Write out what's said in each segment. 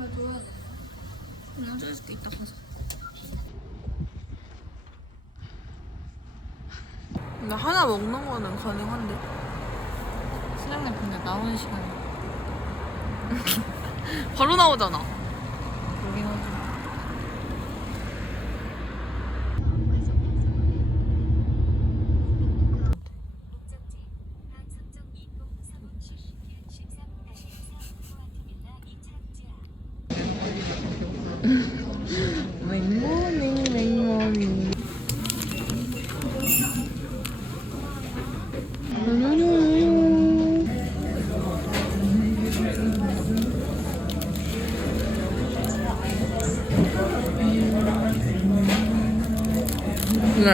정말 줘야 돼. 그냥 줘줄게 이따. 근데 하나 먹는 거는 가능한데. 사장님 근데 나오는 시간이 바로 나오잖아.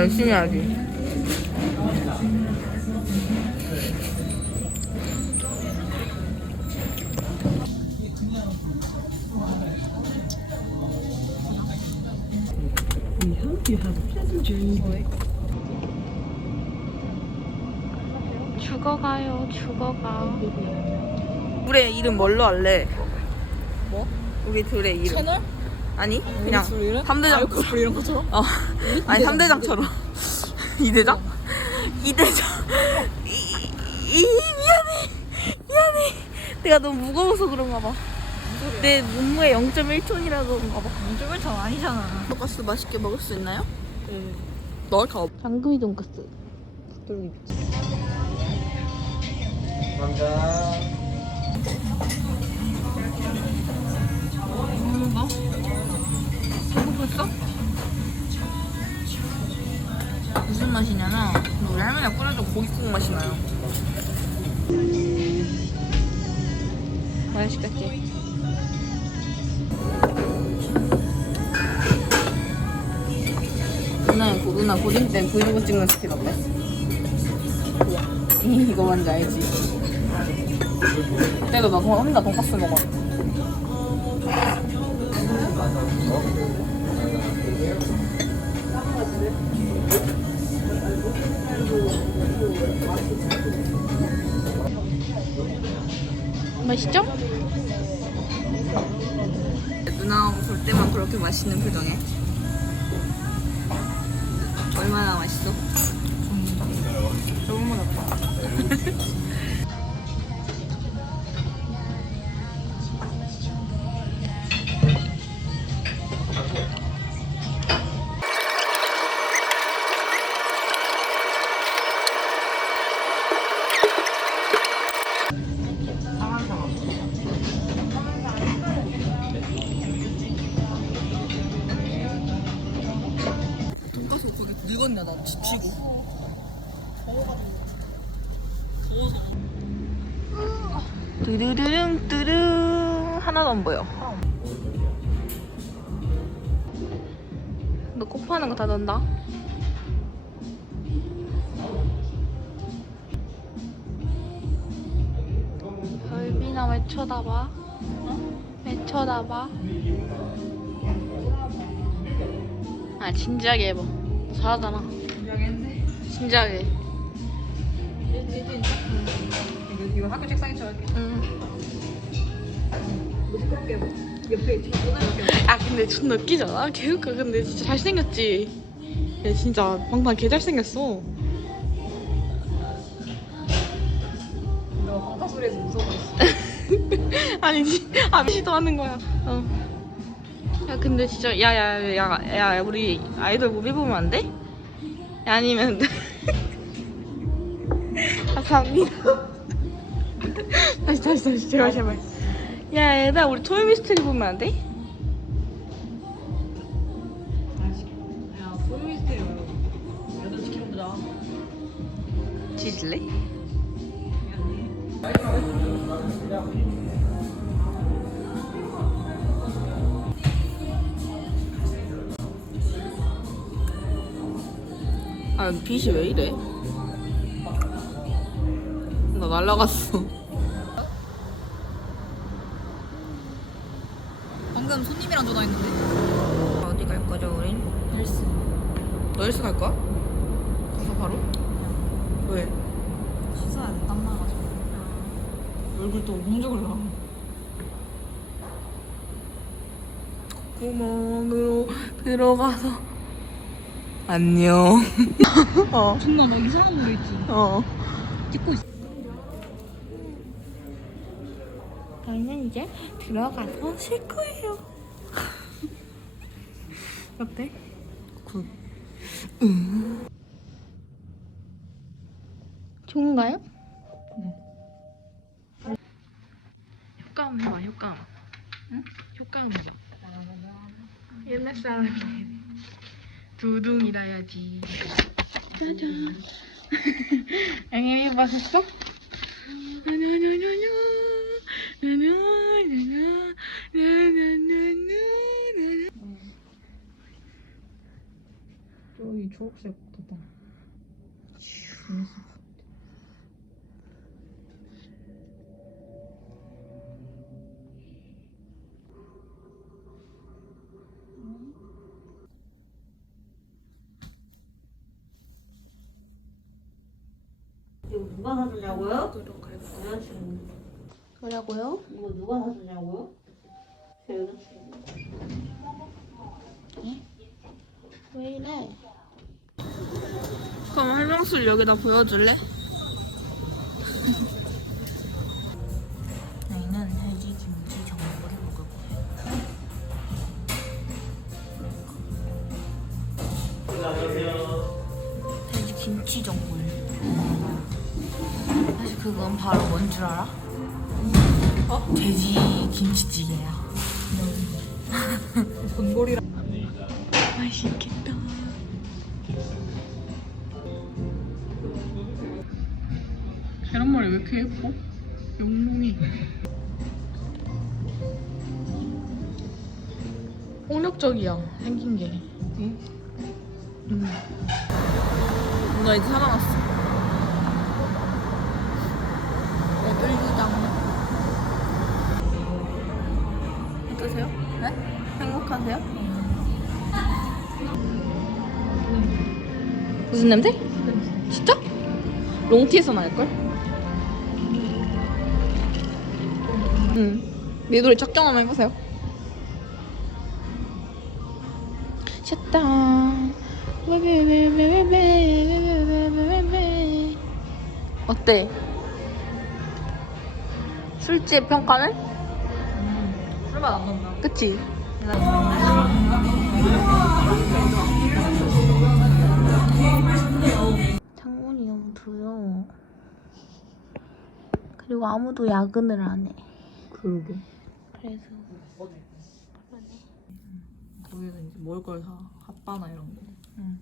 열심히 하지. 죽어가요 죽어가. 둘의 이름 뭘로 할래? 뭐? 우리 둘의 이름. 채널? 아니 그냥 둘 이름? 3대장. 아이쿠 이런 것처럼? 어. 아니 3대장처럼. 2대장? 2대장. 이, 이 미안해. 미안해. 내가 너무 무거워서 그런가 봐. 내 몸무게 0.1톤이라서 그런가 봐. 정말 저 아니잖아. 돈가스 맛있게 먹을 수 있나요? 네. 넣을까? 당금이 돈가스. 뭔가? 배고팠어? 무슨 맛이냐면 우리 할머니가 끓여준 고깃국 맛이 나요. 맛있겠지? 누나 고 누나 고딩 때 브이로그 찍는 스킬 어때? 이- 이거 뭔지 알지? 그때도 나 돈- 혼자 돈가스 먹어. 맛있죠? 누나하고 볼 때만 그렇게 맛있는 표정에. 얼마나 맛있어? 너무 맛없다. 드르르릉 뜨릉 하나도 안 보여. 너 코파는 거 다 넣는다? 별빈아 왜 쳐다봐? 왜 쳐다봐? 아 진지하게 해봐 잘하잖아 진지하게 이거 학교 책상에 쳐야게. 응. 시끄럽게. 옆에 아 근데 존나 웃기잖아 개웃겨 근데 진짜 잘생겼지 얘 진짜 방방 개 잘생겼어 너 방타 소리에서 무서워했어. 아니 니- 아 시도 하는 거야 어. 야 근데 진짜 야야 야 야, 야, 우리 아이돌 무비 보면 안 돼? 야, 아니면 감사합니다 다시 다시 다시 제발 제발 야 얘들아 우리 토요미스테리 보면 안 돼? 지질래? 아, 빛이 왜 이래? 나 날라갔어. 방금 손님이랑 전화했는데 어디 갈 거죠, 우린? 헬스 너 헬스 갈 거야? 가서 바로? 왜? 씻어야 돼 땀 나가지고 얼굴 또 엄청 올라. 구멍으로 들어가서 안녕. 어. 존나 막 이상한 노래 있지. 어. 찍고 있어. 저희는 이제 들어가서 쉴 거예요. 어때? 굿. 음. 좋은가요? 네. 효과음 해봐, 효과음. 응? 효과음이죠. 옛날 사람이 두둥이라야지. 짜잔. 앵이 봤었어? 저기 초록색 떴다. 재밌어. 사주냐고요? 여자친구. 뭐라고요? 이거 누가 사주냐고요? 제 여자친구. 왜 이래? 그럼 할명술 여기다 보여줄래? 뭔 줄 알아? 어? 돼지 김치찌개야. 전골이랑 맛있겠다. 계란말이 왜 이렇게 예뻐? 영롱이. 폭력적이야, 생긴 게. 응? 응. 나 이제 살아났어. 애들기장. 어떠세요? 네? 행복하세요? 무슨 냄새? 진짜? 롱티에서 날걸? 응. 미도리 작정 한번 해보세요. 셨다. 어때? 술집 평가는? 술맛 안 난다. 그치? 창문이 너무 두려워. 그리고 아무도 야근을 안 해. 그러게. 그래서 거기서 이제 먹을 걸 사. 핫바나 이런 거. 응.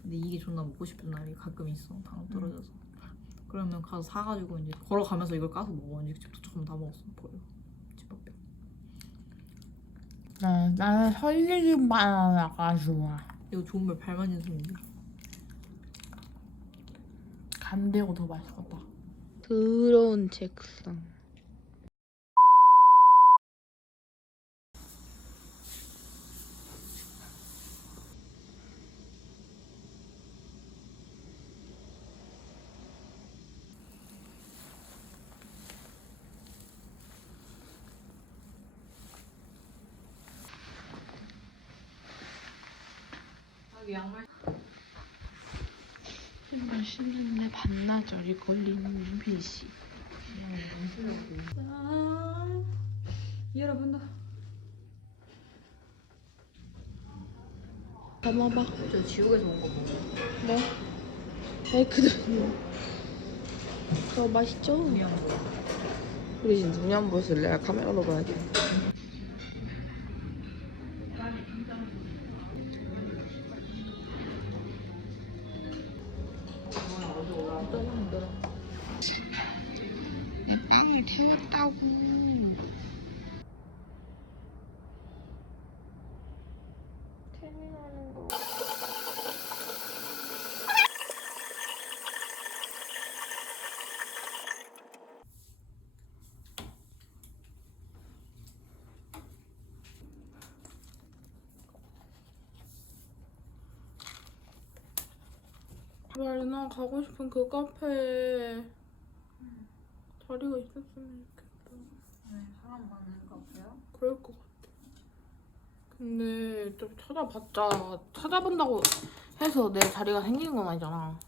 근데 이게 존나 먹고 싶은 날이 가끔 있어. 당 떨어져서. 그러면 가서 사가지고 이제 걸어가면서 이걸 까서 먹어. 이제 집 도착하면 다 먹었어. 보여. 집 앞에. 나, 나는 설리기 바나나가 좋아. 이거 좋은 말 발만진 소리인데. 간대고 더 맛있겠다. 더러운 책상. 신발 신는데 반나절이 걸리는 유빈씨. 여러분들. 담아봐. 저 지옥에서 온 거 먹어. 네. 에이크도. 그거 맛있죠? 우리 진짜 그냥 보실래? 카메라로 봐야 돼. 제발 나 가고 싶은 그 카페에 자리가 있었으면 좋겠다. 네, 사람 많은 카페요? 그럴 것 같아. 근데 좀 찾아봤자 찾아본다고 해서 내 자리가 생기는 건 아니잖아.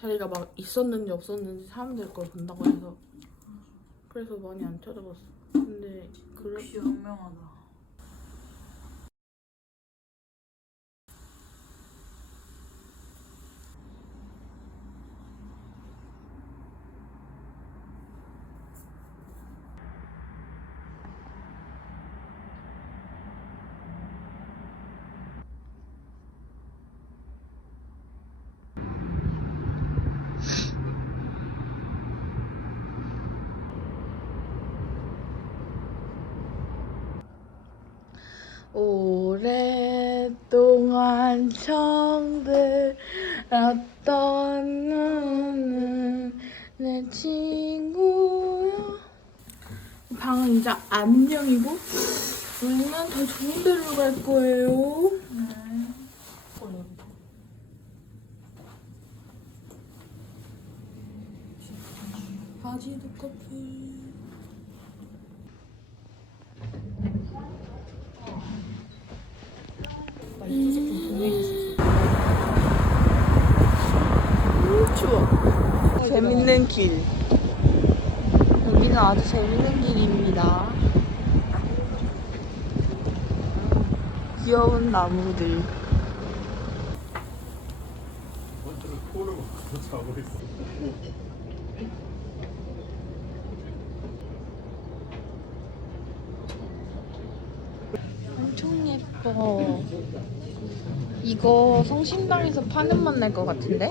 자리가 막 있었는지 없었는지 사람들 걸 본다고 해서 그래서 많이 안 찾아봤어. 근데 그래 역시 현명하다. 오랫동안 정들었던 너는 내 친구야. 방은 이제 안녕이고 우리는 더 좋은 데로 갈 거예요. 바지도 커플 나이 제품 공유해줄 추워. 재밌는 길. 여기는 아주 재밌는 길입니다. 귀여운 나무들. 엄청 예뻐. 이거 성심당에서 파는 맛 날 것 같은데?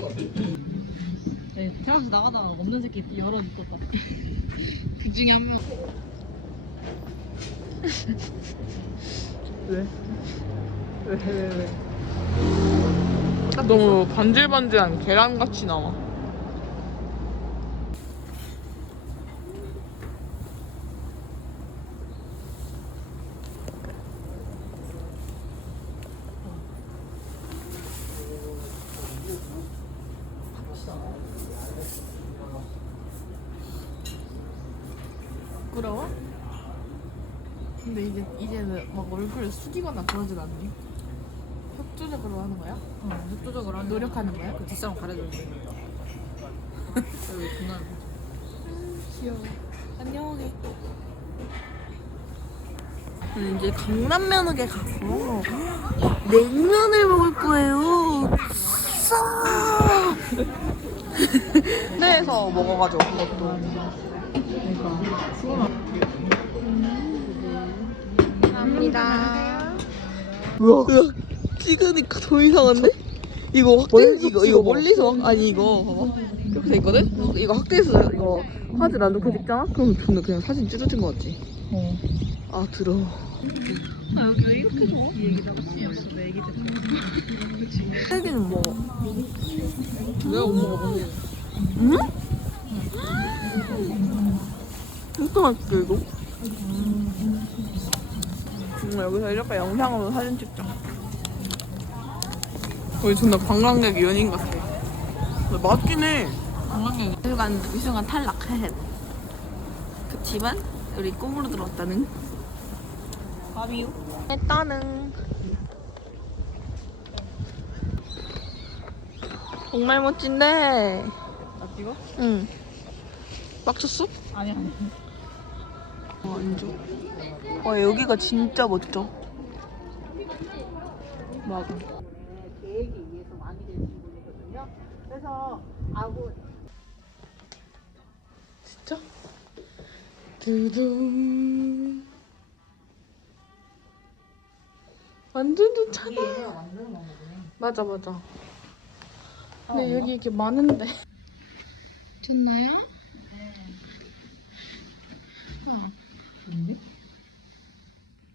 네, 테라스 나가다가 없는 새끼 열어 눕혔다. 그 중에 한 명. 왜? 왜, 왜, 왜? 너무 반질반질한 계란같이 나와. 부끄러워? 근데 이제 이제는 막 얼굴을 숙이거나 그러진 않니? 협조적으로 하는 거야? 어, 협조적으로 하는 노력하는 거야? 그 뒷사람 가려주는데. 여기 분할. 귀여워. 안녕하게. 저는 이제 강남면옥에 가서 냉면을 먹을 거예요. 싸. 내에서 먹어가지고 그것도. 그러니까 수고만. 감사합니다. 뭐야? 찍으니까 더 이상한데? 이거 확대 이거 이거 멀리서 확- 아니 이거 봐봐 이렇게 돼 있거든? 이거 확대해서 이거 화질 안 좋게 찍잖아? 그럼 저는 그냥 사진 찢어진 거 같지? 어. 아 더러워 아 여기 왜 이렇게 좋아? 이 얘기다가 씨였어 내 얘기 듣고. 딸기는 먹어 내가 못 먹어봤는데. 응? 진짜 맛있어 이거. 음, 여기서 이렇게 영상으로 사진 찍자. 우리 존나 관광객 연인 같아. 근데 맞긴 해. 관광객. 미술관 미술관 탈락해 그치만 우리 꿈으로 들어왔다는? 밥이요? 했다는 정말 멋진데. 나 찍어? 응 빡쳤어? 아니 아니. 어, 안 줘. 와, 여기가 진짜 멋져. 맞아. 계획에 의해서 많이 되는 분이거든요. 그래서 아구 진짜? 두둥. 완전 좋잖아. 맞아, 맞아. 근데 여기 이렇게 많은데. 좋나요? 아, 좋은데?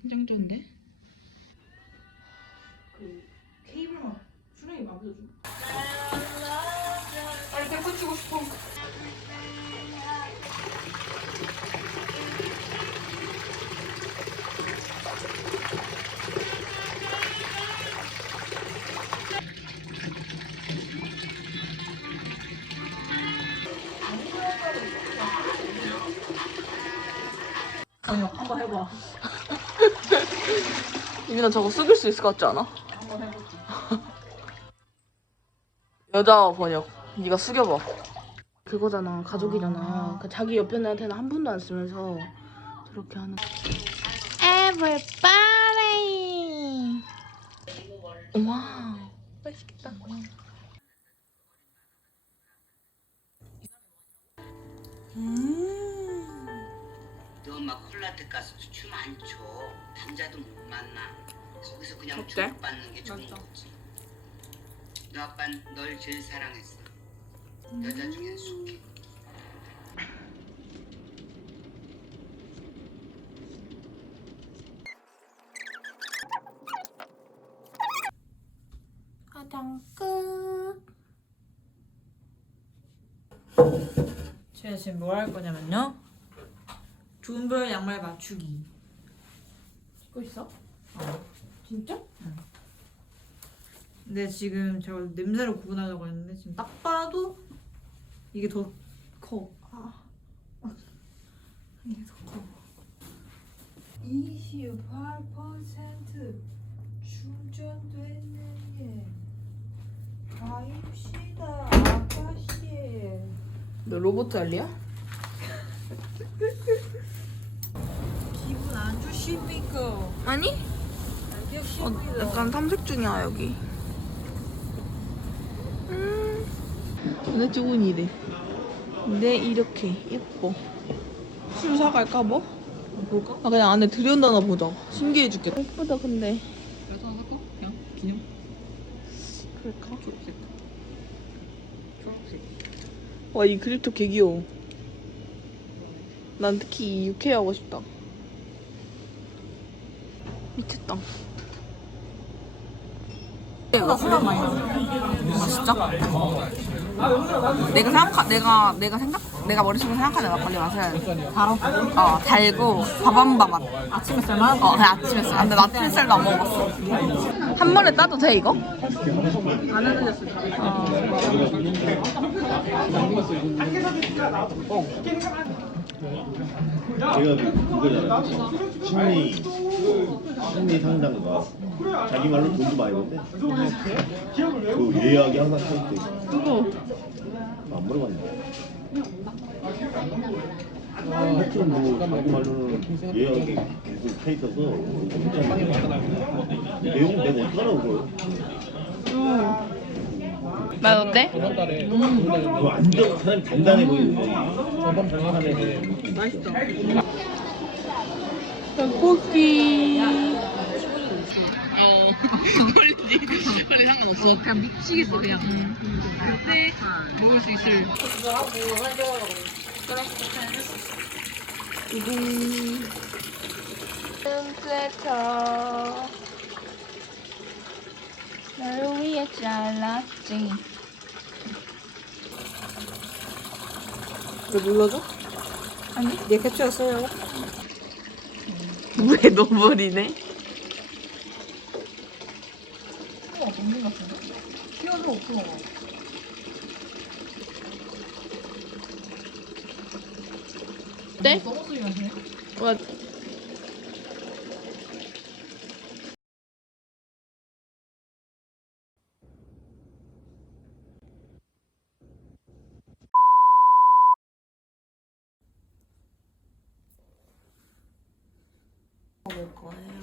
굉장히 좋은데? 케이블만 수령이 마음에 줘. 빨리 땡고 치고 싶어. 한번 해봐. 유민아 저거 숙일 수 있을 것 같지 않아? 여자 번역. 네가 숙여봐. 그거잖아 가족이잖아 그 자기 옆에 애한테는 한 분도 안 쓰면서 저렇게 하는 Everybody 와 너막 콜라텍 가서도 춤안 춰. 남자도 못 만나. 거기서 그냥 어때? 주목받는 게 좋은 맞아. 거지. 너 아빠는 널 제일 사랑했어. 여자 중에 숙희. 화장 끝. 제가 지금 뭘할 거냐면요. 존별 양말 맞추기. 찍고 있어? 어. 진짜? 응. 근데 지금 제가 냄새를 구분하려고 했는데 지금 딱 봐도 이게 더 커. 아. 이게 더 커. 28% 충전되는 게 가입시다 아가씨 너 로봇 할리야? 기분 안 좋십니까? 아니? 어, 약간 탐색 중이야 여기. 음. 근데 쭈군이래. 근데 이렇게 예뻐. 술 사갈까 뭐? 볼까? 아 그냥 안에 들여다나 보자. 신기해 죽겠다. 예쁘다 근데. 그래서 하나 살까? 그냥 기념 그럴까? 초록색 초록색 와 이 그립톡 개 귀여워. 난 특히 이 육회 하고 싶다. 미쳤다. 나 술만 많이 아 진짜? 내가 생각 내가 내가 생각 내가 머릿속에 생각하는 막걸리 맛은 달어 어 달고 맛 아침 햇살만? 어 그냥 아침 햇살 근데 나 아침 햇살도 안 먹어봤어 한 번에 따도 돼 이거? 안때 제가 그 그거잖아. 심리 심리 상담가 자기 말로 돈도 많이 번대. 그 예약이 항상 차 있대. 누구? 안 물어봤네. 하여튼 뭐 자기 말로는 예약이 계속 차 있어서 내용 내가 어떡하라고 그걸. 맛 어때? 그 완전 사람이 단단해 보이는 거지. 맛있어. 떡볶이. 어, 멀리 상관없어. 그냥 미치겠어 그냥 그때 먹을 수 있을 플래터. 널 위해 잘랐지. 왜 눌러줘? 아니 얘 캡처했어요 왜 너버리네? 어 없는 것 같은데 키워도 없어 네? 써먹으면 돼? 와, 먹을 거예요.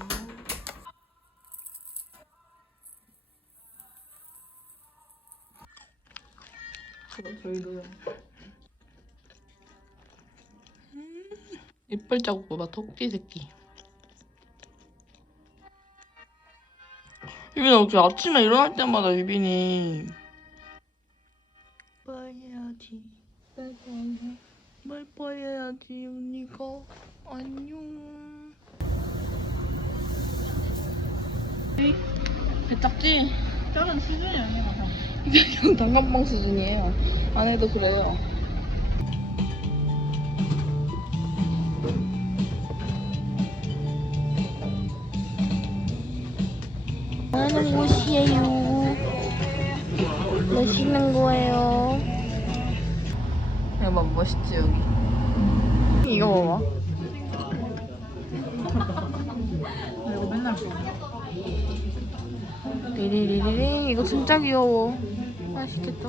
그럼 저희도요 이빨 자국 봐봐 토끼 새끼. 유빈아 혹시 아침에 일어날 때마다 유빈이 뻔해야지. 말 뻔해야지 언니가. 안녕 배 작지? 작은 수준이 아니야 그냥 단감빵 수준이에요 안 해도 그래요 하는 곳이에요. 멋있는 거예요. 이거 봐 멋있지 여기 이거 봐봐 이거 맨날 써 리리리리리 이거 진짜 귀여워. 맛있겠다.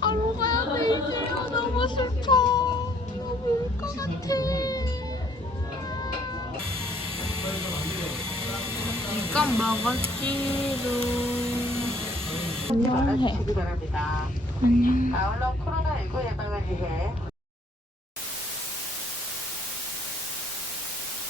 바로 가야 돼 이제 아, 너무 슬퍼. 너무 울것 같아. 이건 먹었지로. 안녕해. 안녕. 아울러 코로나19 예방을 위해